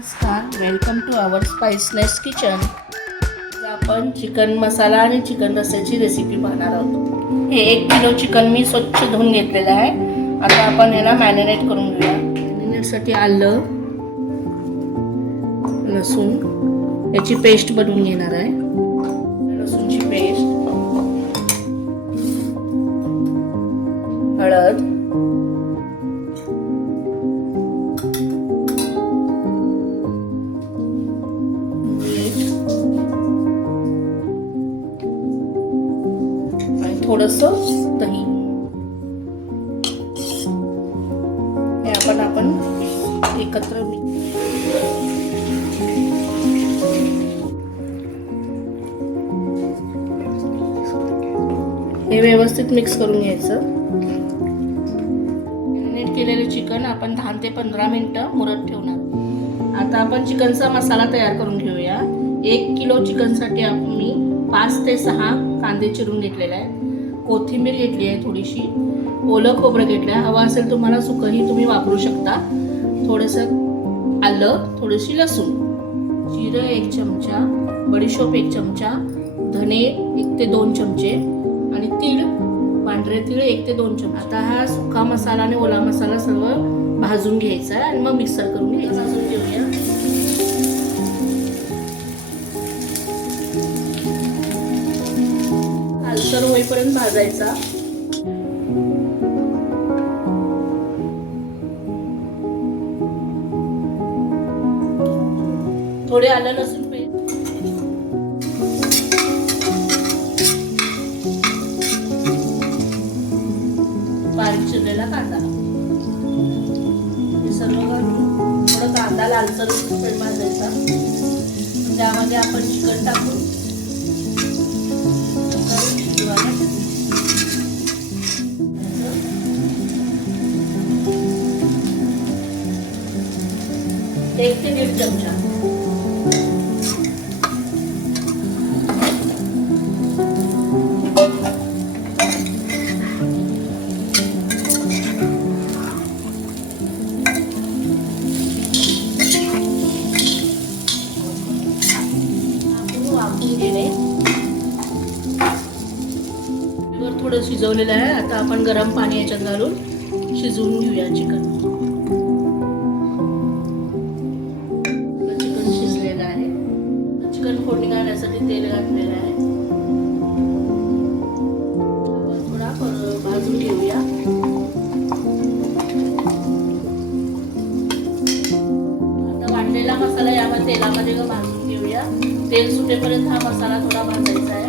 नमस्कार, welcome to our spiciness kitchen. आज आपण चिकन मसाला आणि चिकन रस्स्याची रेसिपी पाहणार आहोत. हे 1 किलो चिकन मी स्वच्छ धुवून घेतलेलं आहे. आता आपण याला मॅरिनेट करून घेऊया. मॅरिनेटसाठी आलं, लसूण याची पेस्ट बनवून घेणार आहे. लसूणची पेस्ट, हळद, थोडंसं दही. हे आपण एकत्र हे व्यवस्थित मिक्स करून घ्यायचं. मॅरिनेट केलेले चिकन आपण 10 ते 15 मिनिटं मुरत ठेवणार. आता आपण चिकनचा मसाला तयार करून घेऊया. 1 किलो चिकनसाठी मी 5 ते 6 कांदे चिरून घेतलेले आहे. कोथिंबीर घेतली आहे, थोडीशी ओलं खोबरं घेतलं आहे. हवं असेल तुम्हाला सुकंही तुम्ही वापरू शकता. थोडंसं आलं, थोडीशी लसूण, जिरं 1 चमचा, बडीशोप 1 चमचा, धने 1 ते 2 चमचे आणि तीळ, पांढरे तीळ 1 ते 2 चमचे. आता हा सुका मसाला आणि ओला मसाला सर्व भाजून घ्यायचा आहे आणि मग मिक्सर करून घ्यायचा. भाजून घेऊया. लालसर होईपर्यंत भाजायचा. थोडे आलं लसूण पेस्ट, बारीक चिरलेला कांदा, हे सर्व घालून थोडं कांदा लालसर होईपर्यंत भाजायचा. त्यामध्ये आपण चिकन टाकून एक ते 1.5 चमचा वाफवून घेणे. थोडं शिजवलेलं आहे. आता आपण गरम पाणी याच्यात घालून शिजवून घेऊया चिकन. चिकन शिजलेलं आहे. चिकन फोडणी घालण्यासाठी तेल घातलेलं आहे. थोडा भाजून घेऊया. आता वाटलेला मसाला यामध्ये तेलामध्ये भाजून घेऊया. तेल सुटेपर्यंत हा मसाला थोडा भाजायचा आहे.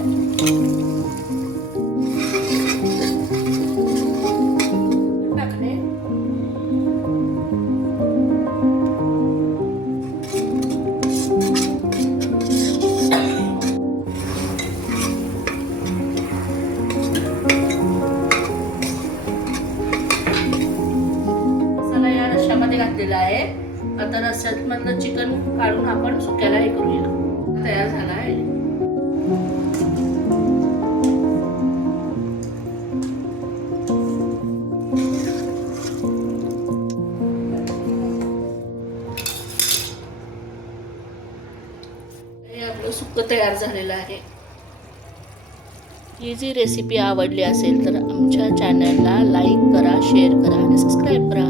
घातलेला आहे. आता रस्स्यामधलं चिकन काढून आपण सुक्याला हे करूया. तयार झाला आहे. हे आपलं सुक्क तयार झालेलं आहे. ही जी रेसिपी आवडली असेल तर आमच्या चॅनलला लाईक करा, शेअर करा आणि सबस्क्राईब करा.